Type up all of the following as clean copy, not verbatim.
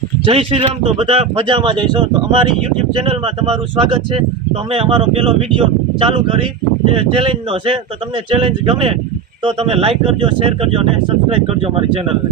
જય શ્રી રામ। તો બધા મજામાં જઈશો તો અમારી યુટ્યુબ ચેનલમાં તમારું સ્વાગત છે। તો અમે અમારો પહેલો વિડીયો ચાલુ કરી જે ચેલેન્જનો છે। તો તમને ચેલેન્જ ગમે તો તમે લાઈક કરજો, શેર કરજો અને સબસ્ક્રાઈબ કરજો અમારી ચેનલને।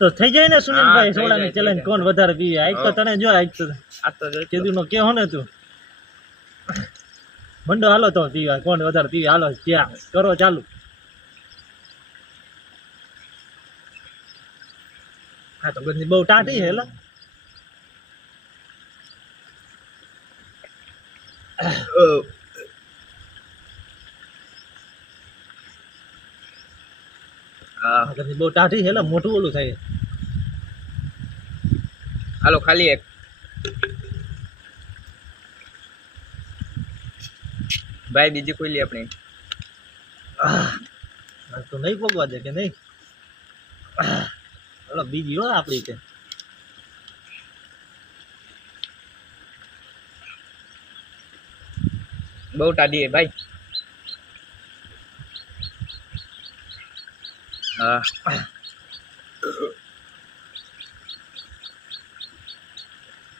તો થઈ જાય ને સુનિલભાઈ, સોડાની ચેલેન્જ કોણ વધારે પીવે? આજ તો તને જો આજ તો કીધું નો કેવો ને તું મંડો હાલો તો પીવા, કોણ વધારે પીવે હાલો ત્યાં કરો ચાલુ। હા તો બધી બહુ ટાટી છે એલા। બહુ ટાટી છે એલા, મોટું ઓલું થાય। હાલો ખાલી એક ભાઈ, બીજી કોઈ લે આપણે તો નહીં પગવા દે કે નહીં? હલો બીજી હો આપણી કે બહુ ટાડી હે ભાઈ। હા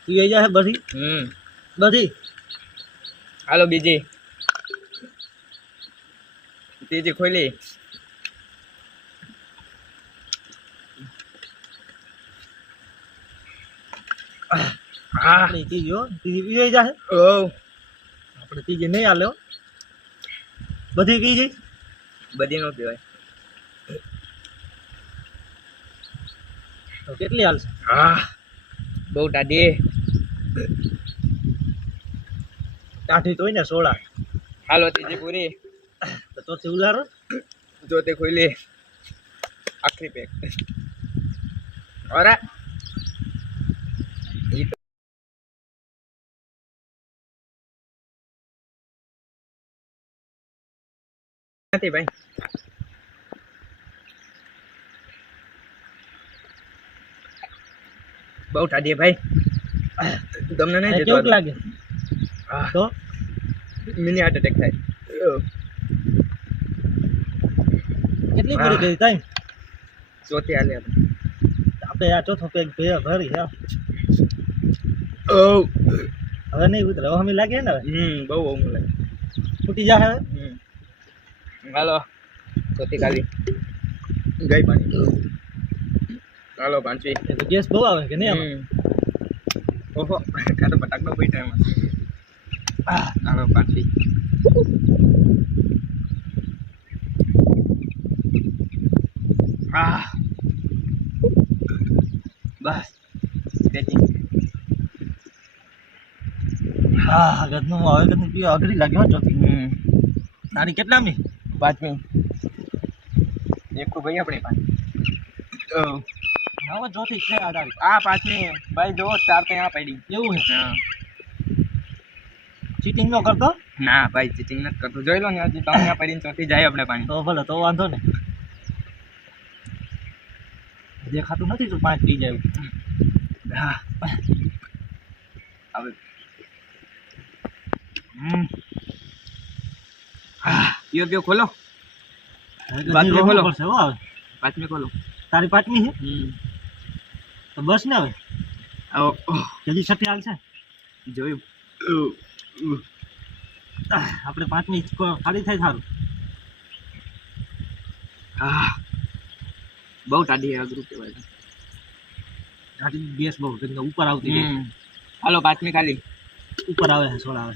પી જાય બધી બધી। હાલો બીજી ત્રીજી ખોલી। આપણી ત્રીજી હો, ત્રીજી પી જાય। ઓ આપણે ત્રીજી નહીં હાલે હો, બધી પી જાય। બધી નો પીવાય તો કેટલી હાલશે? બહુ ટાડી કાઠી તો હોય ને 16। હાલો ત્રીજી પૂરી। તો ચોથી ઉલારો જોતે ખોલી આખરી પેક। અરે નથી ભાઈ, બહુ ટાડી ભાઈ। તમને નહીં કેવું લાગે? તો મિની હાર્ટ એટેક થાય। કેટલી પૂરી કરી ટાઈમ? ચોથી હાલે આપણે આ ચોથો પેક ભરી છે। હવે નહીં ઉતરે, હવે અમે લાગે ને બહુ ઊંઘ લાગે, છૂટી જાય હવે। હાલો ચોથી ખાલી ગઈ પાણી। હાલો પાંચવી। ગેસ બહુ આવે કે નહીં આમાં? ઓહો આ તો પટાકડો બેઠા એમાં। હાલો પાંચવી। બસ હા ગદનું હવે ગદનું પીવા અઘરી લાગે હો ચોથી। તારી કેટલામી? પાંચમી। એક ભાઈ આપણે પાંચ હવે ચોથી છે આ તારી? આ પાંચમી ભાઈ, જો 4 તો यहाँ પડી। એવું છે? ચીટિંગ નો કરતો? ના ભાઈ ચીટિંગ નથી કરતો, જોઈ લો ને હજી 3 यहाँ પડીને ચોથી જાય આપણે પાણી। તો ભલે, તો વાંધો ને, દેખાતું નથી તું 5 પી જાય। હા હવે યો ખોલો, પાંચમી ખોલો, પાંચમી ખોલો। તારી પાંચમી છે તો બસ ને હવે હજી છઠ્ઠી હાલ છે જોયું। આપણે પાંચમી ખાલી થાય સારું। બહુ ટાડી અઘરું કહેવાય, ટાટી ગેસ બહુ ઉપર આવતી રહે। હાલો પાંચમી ખાલી ઉપર આવે છે, સોળ આવે।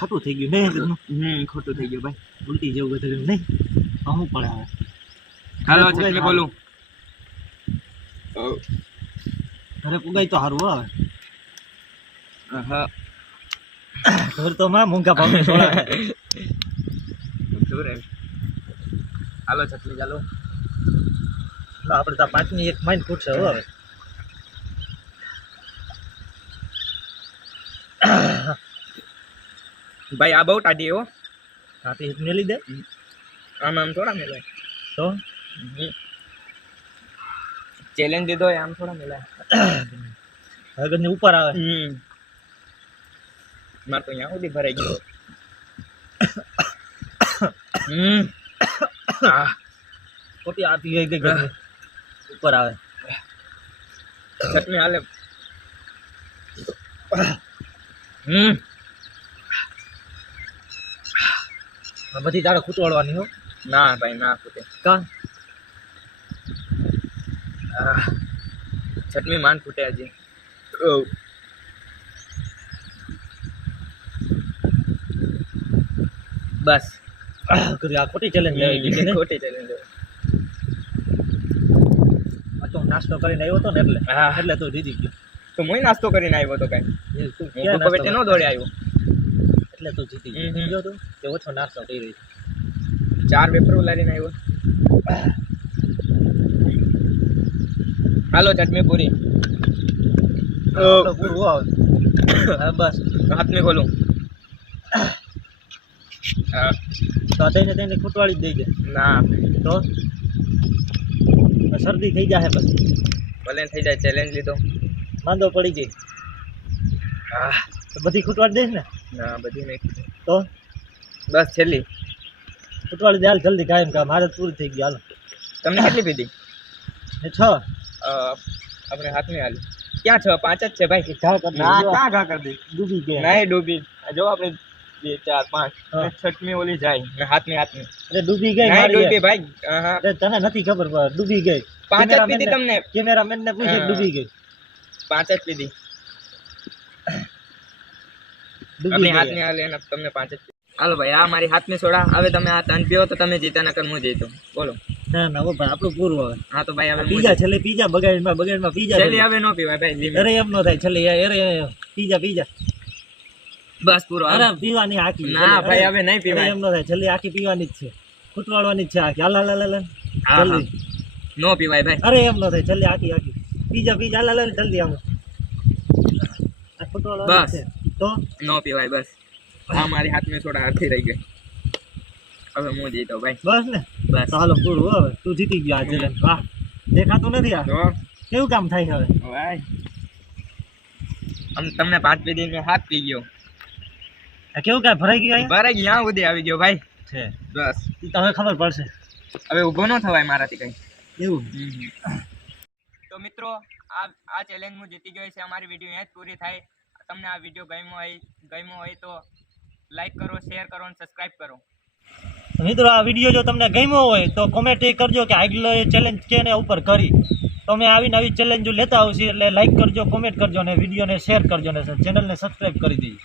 ખોટું થઈ ગયું નહીં? ખોટું થઈ ગયું ભાઈ, ઉલટી જેવું બધું નહીં, અમુક પડે આવે। હાલો છઠ્ઠી બોલું, ઘરે પુગાઈ તો સારું હવે। હા ઘર તો માં મોંઘા ભાવે સોળા। હાલો છઠ્ઠી ચાલો। આપણે તો 5ની એક માઇન ફૂટશે હો હવે. ભાઈ આ બહુ ટાઢી હો. હા તે મેલી દે આમ થોડા મેલાય. તો ચેલેન્જ દીધો હોય આમ થોડા મેલાય. હવે ને ઉપર આવે. મારે તો અહીંયા સુધી ભરાઈ ગયો. ખોટી આ પી ગઈ ઘરની. ઉપર આવે. ચટણી હાલે. આ બધી તારે ખૂટવાડવાની હો. ના ભાઈ ના ફૂટે. કા ચટણી માંડ ફૂટે હજી. બસ કરી આ ખોટી ચેલેન્જ લેવાઈ ગઈ છે ને. ખોટી ચેલેન્જ. આ તો નાસ્તો કરીને આવ્યો હતો ને એટલે હા. એટલે તું જીતી ગયો. તો હું નાસ્તો કરીને આવ્યો તો કઈ. એ તું હું ક્યાં ભૂખો પેટે નાસ્તો ન દોડી આવ્યો. એટલે તું જીતી ગયો. હમ. સમજ્યો તું કે ઓછો નાસ્તો કરી રહી 4 વેફર ઉલારીને આવ્યો. હાલો ચટણી પૂરી. આપણો પૂરું આવે. હા બસ હાથ મેં ખોલું. તો તેને ખૂટવાડી જ દઈ દે. ના તો શરદી થઈ જાય પછી ભલે થઈ જાય. ચેલેન્જ લીધો. માંદો પડી ગઈ તો બધી ખૂટવાડી દઈશ ને. ના બધી નહીં. તો બસ છેલ્લી. ખૂટવાડી દે હાલ જલ્દી કાયમ કા મારે પૂરી થઈ ગઈ હાલ. તમને કેટલી પીધી? એ 6 આપણે હાથની હાલી. ક્યાં 6? 5 જ છે ભાઈ. ઘા કરી ના દે. ક્યાં ઘા કરી દે. ડૂબી ગયા. નહીં ડૂબી. જો આપણે 2 4 5 હા. છઠમી ઓલી જાય ને હાથની. અરે ડૂબી ગઈ નહીં મારી ડૂબી ભાઈ. હા અરે તને નથી ખબર પડે ડૂબી ગઈ. 5 જ પીધી તમને. કેમેરામેન ને પૂછે હા. ડૂબી ગઈ. 5 જ પીધી. ડૂબી આપણી ગઈ. હાથની હાલે અને તમને 5 જ પીધી. હાલો ભાઈ આ મારી હાથની સોડા. હવે તમે આ 3 પીવો તો તમે જીતા નકર હું જીતો. બોલો. ના ના હો ભાઈ આપણું પૂરું આવે. હા તો ભાઈ હવે પીઝા છેલ્લે પીઝા બગાડમાં પીઝા છેલ્લી હવે ન પીવાય ભાઈ. limit. અરે એમ નો થાય છેલ્લે અરે પીઝા બસ પૂરો. અરે પીવાની આખી ના ભાઈ હવે નહીં અરે પીવાય. એમ નો થાય છેલ્લે આખી પીવાની જ છે ખૂટવાડવાની જ છે આખી હાલ હાલ હાલ હાલ. હા, હા. જલ્દી નો પીવાય ભાઈ. અરે એમ નો થાય છેલ્લે આખી પીઝા હાલ હાલ જલ્દી આમ આ ખૂટવાડવાની બસ. છે તો નો પીવાય બસ. આ મારી હાથની સોડા હાથથી રહી ગઈ. હવે હું જીતો ભાઈ. બસ ને બસ તો હાલો પૂરું હવે તું જીતી ગયો આ ચેલેન્જ. વાહ દેખાતું નથી આ તો કેવું કામ થાય હવે. ભાઈ આમ તમને 5 પીધી મેં 7 પી ગયો. આ કેવું કાંઈ ભરાઈ ગયું અહીંયા બરાબર ત્યાં સુધી આવી ગયો ભાઈ. છે બસ ઈ તો હવે ખબર પડશે હવે ઊભો ન થવાય મારાથી કઈ. એવું. તો મિત્રો આ ચેલેન્જ હું જીતી ગયો છે. અમારી વિડીયો અહીંયા જ પૂરી થાય. તમને આ વિડીયો ગમ્યો હોય તો લાઈક કરો, શેર કરો અને સબસ્ક્રાઈબ કરો. મિત્રો આ વિડીયો જો તમને ગમ્યો હોય તો કોમેન્ટ એ કરજો કે આગલો ચેલેન્જ કે ને ઉપર કરી તો અમે આવી નવી ચેલેન્જો લેતા આવશું. એટલે લાઈક કરજો, કોમેન્ટ કરજો અને વિડીયોને શેર કરજો અને ચેનલને સબસ્ક્રાઈબ કરી દેજો.